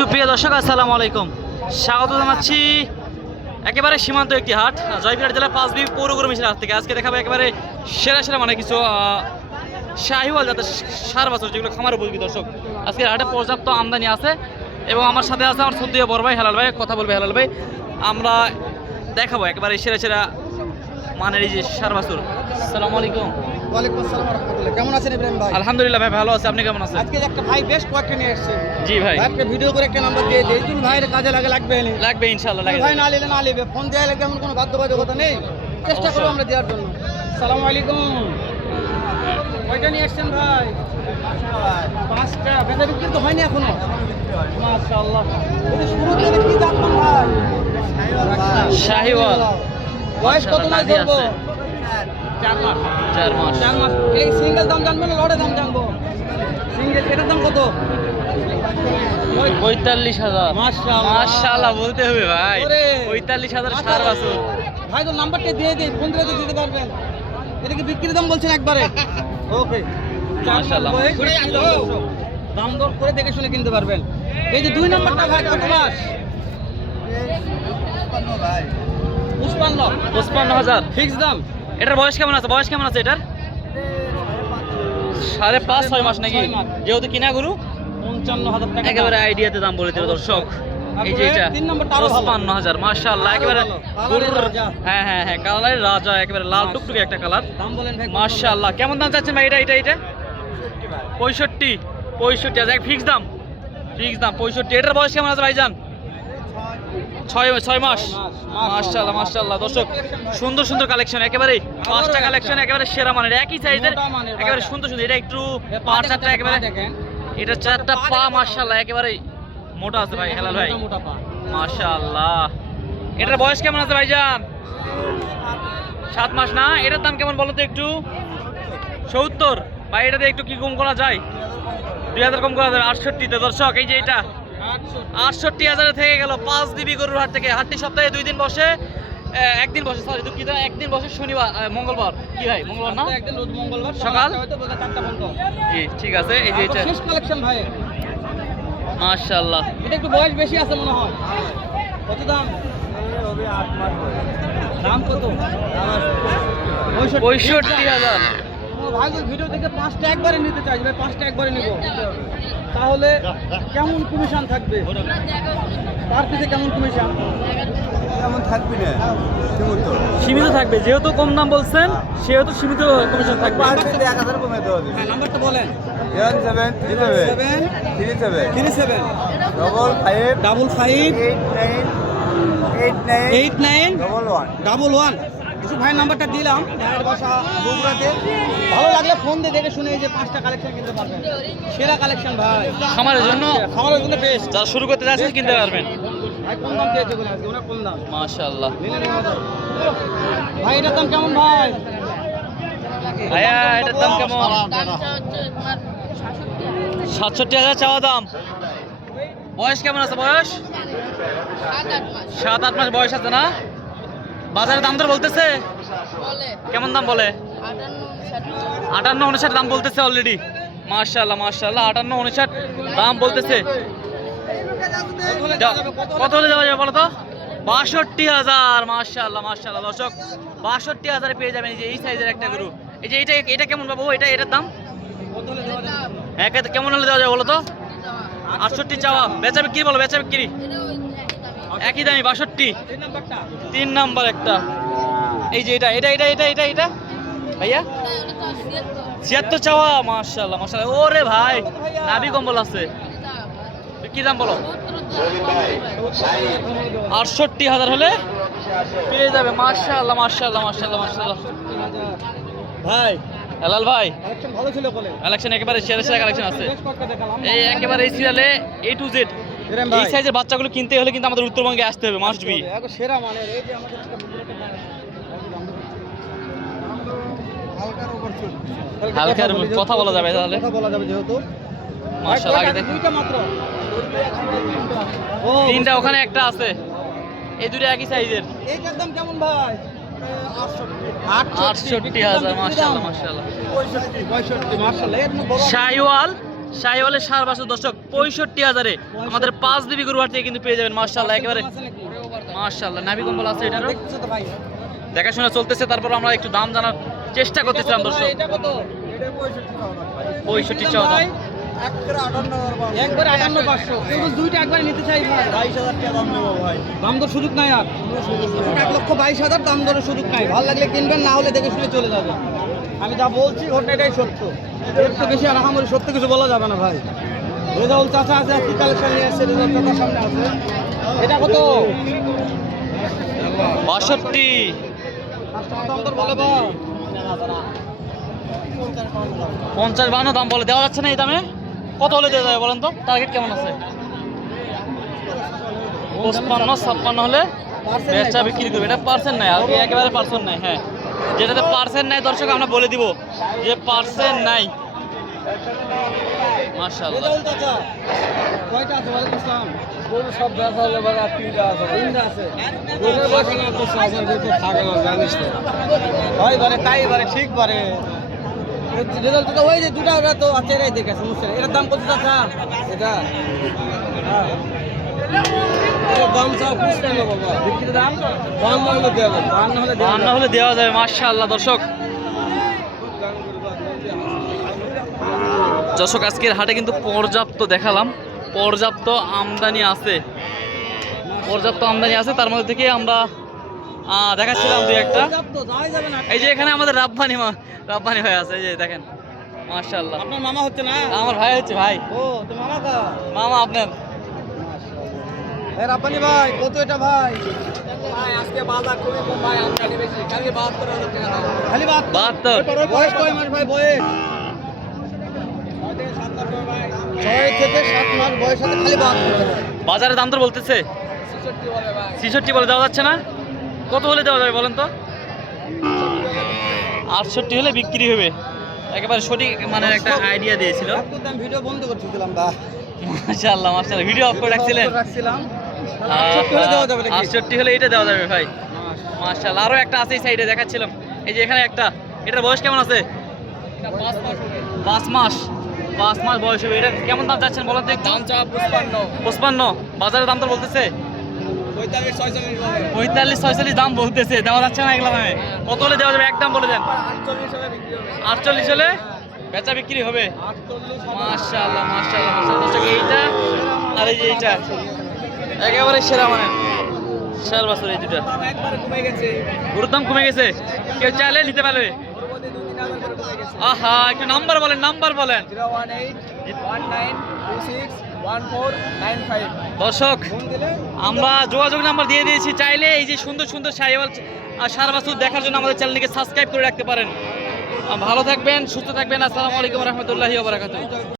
সুপ্রিয় দর্শক আসসালামু আলাইকুম, স্বাগত জানাচ্ছি একেবারে সীমান্ত একটি হাট জয়পুরহাট জেলার পাঁচবি পৌর মিশনের হাট থেকে। আজকে দেখাবো একেবারে সেরা সেরা মানে কিছু শাহিওয়াল জাতের সার বাছুর যেগুলো খামার উপযোগী। দর্শক আজকে হাটে পর্যাপ্ত আমদানি আছে এবং আমার সাথে আছে আমার সদ্য বড় ভাই হেলাল ভাই। কথা বলবে হেলাল ভাই, আমরা দেখাবো একেবারে সেরা সেরা মানের এই যে সার বাছুর। আসসালামু আলাইকুম। ওয়ালাইকুম আসসালাম ওয়া রাহমাতুল্লাহ। কেমন আছেন ইব্রাহিম ভাই? আলহামদুলিল্লাহ ভাই, ভালো আছে। আপনি কেমন আছেন? আজকে একটা ভাই বেশ কয়েকটা নিয়ে এসেছে। জি ভাই, ভাইকে ভিডিও করে একটা নাম্বার দিয়ে দিই। এইজন ভাইয়ের কাজে লাগবে না। লাগবে ইনশাআল্লাহ লাগবে। ভাই না নিলে না নেবে, ফোন দেয়া লাগবে এমন কোনো বাধ্যবাধকতা নেই। চেষ্টা করব আমরা দেওয়ার জন্য। আসসালামু আলাইকুম। কয়টা নিয়ে এসেছেন ভাই? পাঁচটা। বেচা বিক্রি তো হয়নি এখনো। মাশাআল্লাহ। এটা শুরু থেকে কি জানতাম ভাই? শাহিওয়াল। বয়স কত মাস ধরবো? 4 মাস। 4 মাস। 4 মাস। এই সিঙ্গেল দাম জানবো না লড়ে দাম জানবো? সিঙ্গেল এটার দাম কত? 45,000। মাশাআল্লাহ। মাশাআল্লাহ বলতে হবে ভাই। ওরে। 45,000 সার বাছুর। ভাই তো নাম্বারটা দিয়ে দিই, ফোন করে দিতে পারবেন। এটা কি বিক্রির দাম বলছেন একবারে? ওকে। মাশাআল্লাহ। দাম দর করে দেখে শুনে কিনতে পারবেন। এই যে 2 নাম্বারটা ভাই কত মাস? 55,000 ফিক্স দাম। এটার বয়স কেমন আছে? বয়স কেমন আছে এটার? 5.5-6 মাস নাকি? 6 মাস। যেহেতু কিনা গরু 55,000 টাকা। একেবারে আইডিয়াতে দাম বলে দিল দর্শক। এই যে এটা 3 নাম্বারটা আরো ভালো। 55,000। মাশাআল্লাহ একেবারে কালারের গরুর রাজা। হ্যাঁ কালারের রাজা, একেবারে লাল টুকটুকে একটা কালার। দাম বলেন ভাই। মাশাআল্লাহ। কেমন দাম চাচ্ছেন ভাই? এটা 65,000 ফিক্স দাম। 65। এটার বয়স কেমন আছে ভাইজান? 6 মাস। মাশাআল্লাহ দর্শক, সুন্দর সুন্দর কালেকশন, একেবারে 5টা কালেকশন একেবারে সেরা মানের, একই সাইজের, একেবারে সুন্দর সুন্দর। এটা একটু পা চারটা একেবারে, এটা 4টা পা মাশাআল্লাহ একেবারে মোটা আছে ভাই হেলাল ভাই। মোটা পা। মাশাআল্লাহ। এটার বয়স কেমন আছে ভাইজান? 7 মাস না? এটার দাম কেমন বলো তো একটু? 70 ভাই। এটাতে একটু কি কম করা যায়? 2000 কম করা যাবে। 68 দর্শক। এই যে এটা 68,000 থেকে গেল 5 দিবি গরুর হাট থেকে। হাটটি সপ্তাহে 2 দিন বসে, একদিন বসে, সরি দুঃখিত, একদিন বসে শনিবার মঙ্গলবার। কি ভাই মঙ্গলবার না? একদিন রোজ মঙ্গলবার সকাল হয়তো 4টা বন্ধ। জি ঠিক আছে। এই যে এটা শেষ কালেকশন ভাই। মাশাআল্লাহ। এটা একটু বয়স বেশি আছে মনে হয়। কত দাম? হবে 8 মাস বয়স। দাম কত? 65,000। ভাই ভিডিও দেখে 5টা একবারে নিতে চাই ভাই, 5টা একবারে নিব। তাহলে কেমন কমিশন থাকবে? তার পিছে কেমন কমিশন? কেমন থাকবে না? সীমিত থাকবে, যেহেতু কম দাম বলছেন সেহেতু সীমিত কমিশন থাকবে। 1000 কমে দেওয়া যাবে। হ্যাঁ, নাম্বারটা বলেন। 37 ডাবল 5 89 কিছু ভাই নাম্বারটা দিলাম। ভাইয়ের বাসা বগুড়াতে। ভালো লাগলে ফোন দিয়ে দেখে শুনে এই যে 5টা কালেকশন কিনতে পারবেন। সেরা কালেকশন ভাই খামারের জন্য বেস্ট। যারা শুরু করতে যাচ্ছেন কিনতে পারবেন। ভাই কোন দাম পেয়েছে কোন আজকে? অনেক কম দাম। মাশাআল্লাহ। ভাই এটার দাম কেমন ভাই? ভাইয়া এটার দাম কেমন? 67,000 চাওয়া দাম। বয়স কেমন আছে? বয়স 7-8 মাস বয়স আছে না? বাজারে দাম দর বলতেছে কেমন দাম বলে? 58-59 দাম বলতেছে অলরেডি। মাশাআল্লাহ 58-59 দাম বলতেছে। কত হলে যাওয়া যাবে বলো তো? 62,000। মাশাআল্লাহ দর্শক, 62,000 পেয়ে যাবেন এই যে এই সাইজের একটা গরু। এই যে এটা কেমন বাবু? এটার দাম হ্যাঁ কেমন হলে দেওয়া যাবে বলো তো? 68 চাওয়া। বেচা বিক্রি বলো, বেচা বিক্রি একই দামি 62। 3 নাম্বার একটা। এই যে এটা ভাইয়া 76 চাওয়া। মাশাআল্লাহ ওরে ভাই নাভি কম্বল আছে। কি দাম বলো? 68,000 হলে পেয়ে যাবে। মাশাআল্লাহ ভাই হেলাল ভাই, কালেকশন ভালো ছিল বলে। কালেকশন একেবারে সেরা কালেকশন আছে। বেশ কয়েকটা দেখালাম। এই একেবারে এই সিরিয়ালে A to Z এই সাইজের বাচ্চাগুলো কিনতে হলে কিন্তু আমাদের উত্তরবঙ্গে আসতে হবে, মাস্ট বি। এখন সেরা মানের এই যে আমাদের একটা বুদ্ধি হালকার কথা বলা যাবে তাহলে? কথা বলা যাবে যেহেতু মাশাআল্লাহ। আগে দেখুন দুইটা মাত্র। ও 3টা ওখানে একটা আছে, এই দুটো একই সাইজের। এইটার দাম কেমন ভাই? 68,000। মাশাআল্লাহ 65 মাশাআল্লাহ। এর মধ্যে বড় শাহিওয়াল শাহিওয়ালের সার বাছুর দর্শক 65,000-এ আমাদের 5 বিবি গরুহাট থেকে কিন্তু পেয়ে যাবেন মাশাআল্লাহ একেবারে মাশাআল্লাহ নাভি কম্বল আছে এটারও দেখছো তো ভাই দেখাশোনা চলতেছে তারপর আমরা একটু দাম জানার চেষ্টা করতেছিলাম দর্শক এটা কত? 65 চাওয়া দাম একবারে 58,500 কিন্তু দুইটা একবারে নিতে চাই ভাই 22,000 টাকা দাম নেব ভাই দাম দর সুযোগ নাই আর 1,22,000 দাম দরের সুযোগ নাই ভালো লাগলে কিনবেন না হলে দেখে শুনে চলে যাবেন আমি যা বলছি ঘটনাটাই সত্য এর তো বেশি আর আমার সত্য কিছু বলা যাবে না ভাই রেজাউল চাচা আছে কি কালেকশন নিয়ে আসছে রেজাউল চাচার সামনে আছে এটা কত 62 দাম দর বলে বা 50-52 দাম বলে দেওয়া যাচ্ছে না এই দামে কত হলে দেওয়া যাবে বলেন তো টার্গেট কেমন আছে 55-56 হলে বেচা বিক্রি করবে এটা পার্সেন্ট নাই আর কি একেবারে পার্সেন্ট নাই হ্যাঁ যেটাতে পার্সেন্ট নাই দর্শক আমরা বলে দিব যে পার্সেন্ট নাই মাশাআল্লাহ রেজাউল চাচা কয়টা আছে ওয়ালাইকুম আসসালাম গরু সব বেচা হলে বলে আর তিনটা আছে তিনটা আছে গরুর বাসনা তো সাজার ভিতরে থাকে না জানিস তো হয় বারে তাই বারে ঠিক বারে রেজাল্ট তো ওই যে দুটা ওরা তো আছে রে দেখে সমস্যা নেই। এটার দাম কত চাচা এটা হ্যাঁ এর দাম চাও বুঝতে না বাবা বিক্রির দাম দাম হলে দেওয়া যাবে দাম না হলে দেওয়া রান্না হলে দেওয়া যাবে মাশাআল্লাহ দর্শক দর্শক আজকের হাটে কিন্তু পর্যাপ্ত দেখালাম পর্যাপ্ত আমদানি আছে তার মধ্যে থেকে আমরা দেখাচ্ছিলাম দুই একটা তো যাওয়াই যাবে না এই যে এখানে আমাদের রাব্বানি ভাই আছে এই যে দেখেন মাশাআল্লাহ আপনার মামা হচ্ছে না আমার ভাই হচ্ছে ভাই ও তো মামা কা মামা আপনার এ রাব্বানি ভাই কত এটা ভাই ভাই আজকে বাজার খুবই কম ভাই আমদানি বেশি খালি 72,000 টাকা দাম খালি 72 বয়স কয় মাস ভাই বয়স 6 থেকে 7 মাস বয়স আছে খালি 72,000 বাজারে দাম তো বলতেছে 66 বলে ভাই 66 বলে দেওয়া যাচ্ছে না কত হলে দেওয়া যাবে বলেন তো 68 হলে বিক্রি হবে একেবারে সঠিক মানে একটা আইডিয়া দিয়েছিল একদম আমি ভিডিও বন্ধ করছিলাম বা মাশাআল্লাহ ভিডিও অফ করে রাখছিলেন রাখছিলাম 68 হলে দেওয়া যাবে নাকি 68 হলে এটা দেওয়া যাবে ভাই মাশাআল্লাহ আরো একটা আছে এই সাইডে দেখাচ্ছিলাম এই যে এখানে একটা এটার বয়স কেমন আছে 5 মাস বয়স হবে এটা কেমন দাম চাচ্ছেন বলেন তো একটু দাম চা 55 বাজারে দাম তো বলতেছে 45 46 দাম বলতেছে দেওয়া যাচ্ছে না এগুলা দামে কত হলে দেওয়া যাবে একদম বলে দেন 48 হলে বিক্রি হবে 48 হলে বেচা বিক্রি হবে 48 মাশাআল্লাহ দর্শক এইটা আর এই যে এইটা একেবারে সেরা মানে সার বছর এই দুটা দাম একবারে কমে গেছে গরুর দাম কমে গেছে কেউ চাইলে নিতে পারবে ওর মধ্যে 2-3,000 করে কমে গেছে আহা একটু নাম্বার বলেন 01819261495 দর্শক ফোন দিলে আমরা যোগাযোগ নাম্বার দিয়ে দিয়েছি চাইলে এই যে সুন্দর শাহিওয়াল সার বাছুর দেখার জন্য আমাদের চ্যানেলটিকে সাবস্ক্রাইব করে রাখতে পারেন ভালো থাকবেন সুস্থ থাকবেন আসসালামু আলাইকুম রহমতুল্লাহি ওয়া বারাকাতুহু